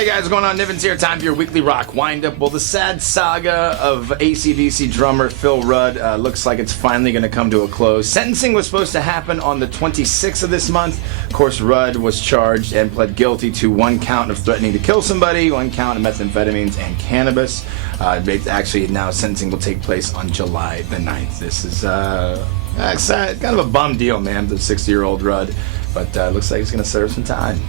Hey guys, what's going on? Nivens here. Time for your weekly rock windup. Well, the sad saga of AC/DC drummer Phil Rudd looks like it's finally going to come to a close. Sentencing was supposed to happen on the 26th of this month. Of course, Rudd was charged and pled guilty to one count of threatening to kill somebody, one count of methamphetamines and cannabis. Actually, now sentencing will take place on July the 9th. This is kind of a bum deal, man, the 60-year-old Rudd. But looks like he's going to serve some time.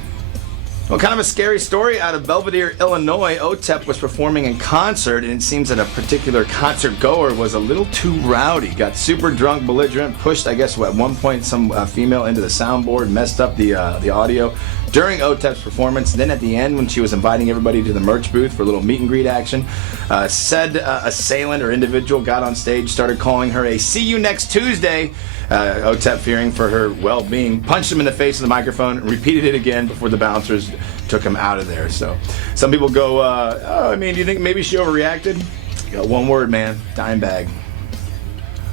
Well, kind of a scary story out of Belvedere, Illinois. OTEP was performing in concert, and it seems that a particular concert goer was a little too rowdy. Got super drunk, belligerent, pushed, I guess, at one point, some female into the soundboard, messed up the audio during OTEP's performance. Then at the end, when she was inviting everybody to the merch booth for a little meet and greet action, said assailant or individual got on stage, started calling her a "see you next Tuesday." OTEP, fearing for her well-being, punched him in the face with the microphone, repeated it again before the bouncers took him out of there. So some people go, do you think maybe she overreacted? You got one word, man: dime bag.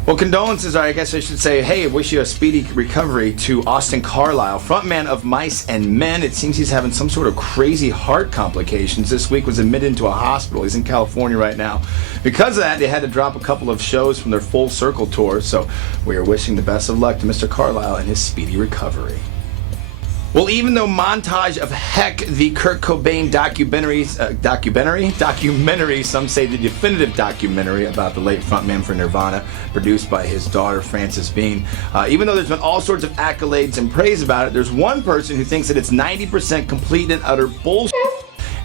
Well, condolences, or I guess I should say, hey, wish you a speedy recovery to Austin Carlisle, frontman of Mice and Men. It seems he's having some sort of crazy heart complications. This week was admitted into a hospital. He's in California right now. Because of that, they had to drop a couple of shows from their Full Circle tour. So we are wishing the best of luck to Mr. Carlisle and his speedy recovery. Well, even though Montage of Heck, the Kurt Cobain documentary, some say the definitive documentary about the late frontman for Nirvana, produced by his daughter Frances Bean, even though there's been all sorts of accolades and praise about it, there's one person who thinks that it's 90% complete and utter bullshit.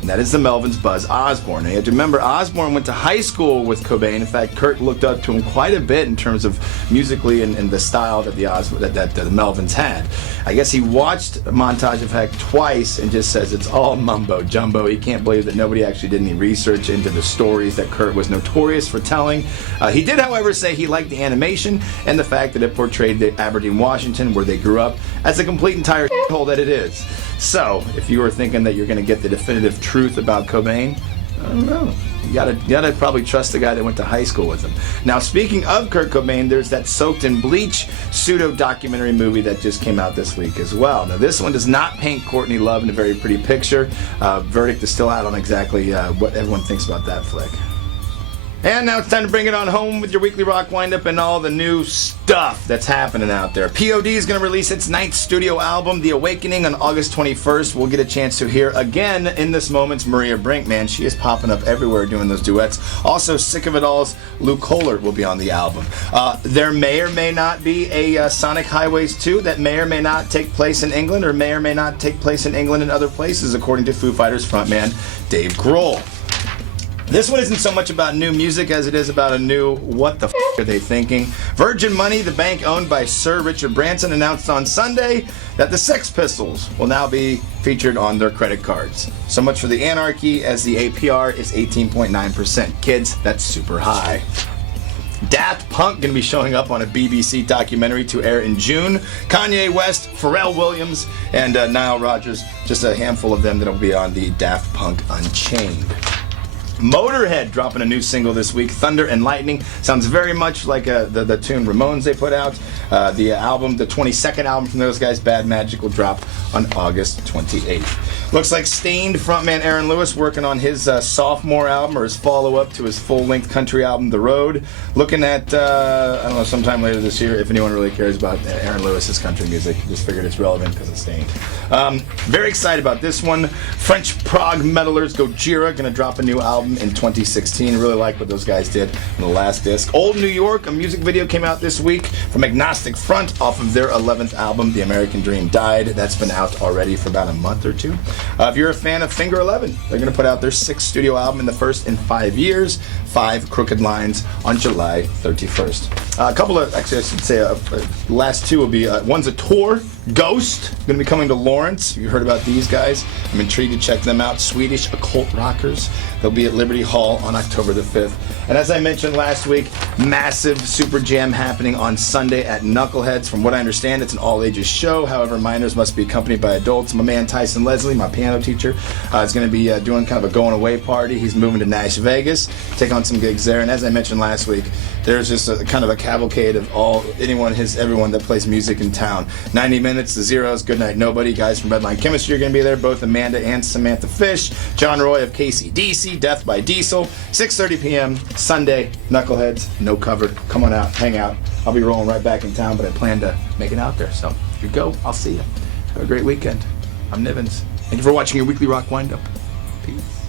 And that is the Melvins' Buzz Osborne. Now, you have to remember, Osborne went to high school with Cobain. In fact, Kurt looked up to him quite a bit in terms of musically and the style that the Melvins had. I guess he watched Montage of Heck twice and just says it's all mumbo jumbo. He can't believe that nobody actually did any research into the stories that Kurt was notorious for telling. He did, however, say he liked the animation and the fact that it portrayed the Aberdeen, Washington, where they grew up, as a complete entire hole that it is. So, if you were thinking that you're going to get the definitive truth about Cobain, I don't know. You gotta probably trust the guy that went to high school with him. Now, speaking of Kurt Cobain, there's that Soaked in Bleach pseudo-documentary movie that just came out this week as well. Now, this one does not paint Courtney Love in a very pretty picture. Verdict is still out on exactly what everyone thinks about that flick. And now it's time to bring it on home with your weekly rock windup and all the new stuff that's happening out there. POD is going to release its 9th studio album, The Awakening, on August 21st. We'll get a chance to hear again in this moment's Maria Brink. Man, she is popping up everywhere doing those duets. Also, Sick of It All's Lou Kohler will be on the album. There may or may not be a Sonic Highways 2 that may or may not take place in England, or may or may not take place in England and other places, according to Foo Fighters frontman Dave Grohl. This one isn't so much about new music as it is about a new what the f*** are they thinking. Virgin Money, the bank owned by Sir Richard Branson, announced on Sunday that the Sex Pistols will now be featured on their credit cards. So much for the anarchy, as the APR is 18.9%. Kids, that's super high. Daft Punk going to be showing up on a BBC documentary to air in June. Kanye West, Pharrell Williams, and Nile Rodgers, just a handful of them that will be on the Daft Punk Unchained. Motorhead dropping a new single this week, Thunder and Lightning. Sounds very much like the tune Ramones they put out. The album, the 22nd album from those guys, Bad Magic, will drop on August 28th. Looks like Stained frontman Aaron Lewis working on his sophomore album, or his follow-up to his full-length country album, The Road. Looking at, I don't know, sometime later this year, if anyone really cares about Aaron Lewis's country music. Just figured it's relevant because of Stained. Very excited about this one. French prog metalers Gojira going to drop a new album in 2016. Really like what those guys did on the last disc. Old New York, a music video came out this week from Agnostic Front off of their 11th album, The American Dream Died. That's been out already for about a month or two. If you're a fan of Finger 11, they're going to put out their 6th studio album, in the first in 5 years, 5 Crooked Lines, on July 31st. A couple of, actually I should say, the last two will be, one's a tour, Ghost, going to be coming to Lawrence. You heard about these guys? I'm intrigued to check them out. Swedish occult rockers. They'll be at Liberty Hall on October the 5th. And as I mentioned last week, massive Super Jam happening on Sunday at Knuckleheads. From what I understand, it's an all-ages show. However, minors must be accompanied by adults. My man Tyson Leslie, my piano teacher, is going to be doing kind of a going-away party. He's moving to Nash Vegas, taking on some gigs there. And as I mentioned last week, there's just a kind of a cavalcade of everyone that plays music in town. 90 Minutes Minutes, The Zeros, Good Night Nobody. Guys from Redline Chemistry are going to be there, both Amanda and Samantha Fish. John Roy of KCDC, Death by Diesel. 6:30 p.m. Sunday. Knuckleheads, no cover. Come on out, hang out. I'll be rolling right back in town, but I plan to make it out there. So if you go, I'll see you. Have a great weekend. I'm Nivens. Thank you for watching your weekly rock wind-up. Peace.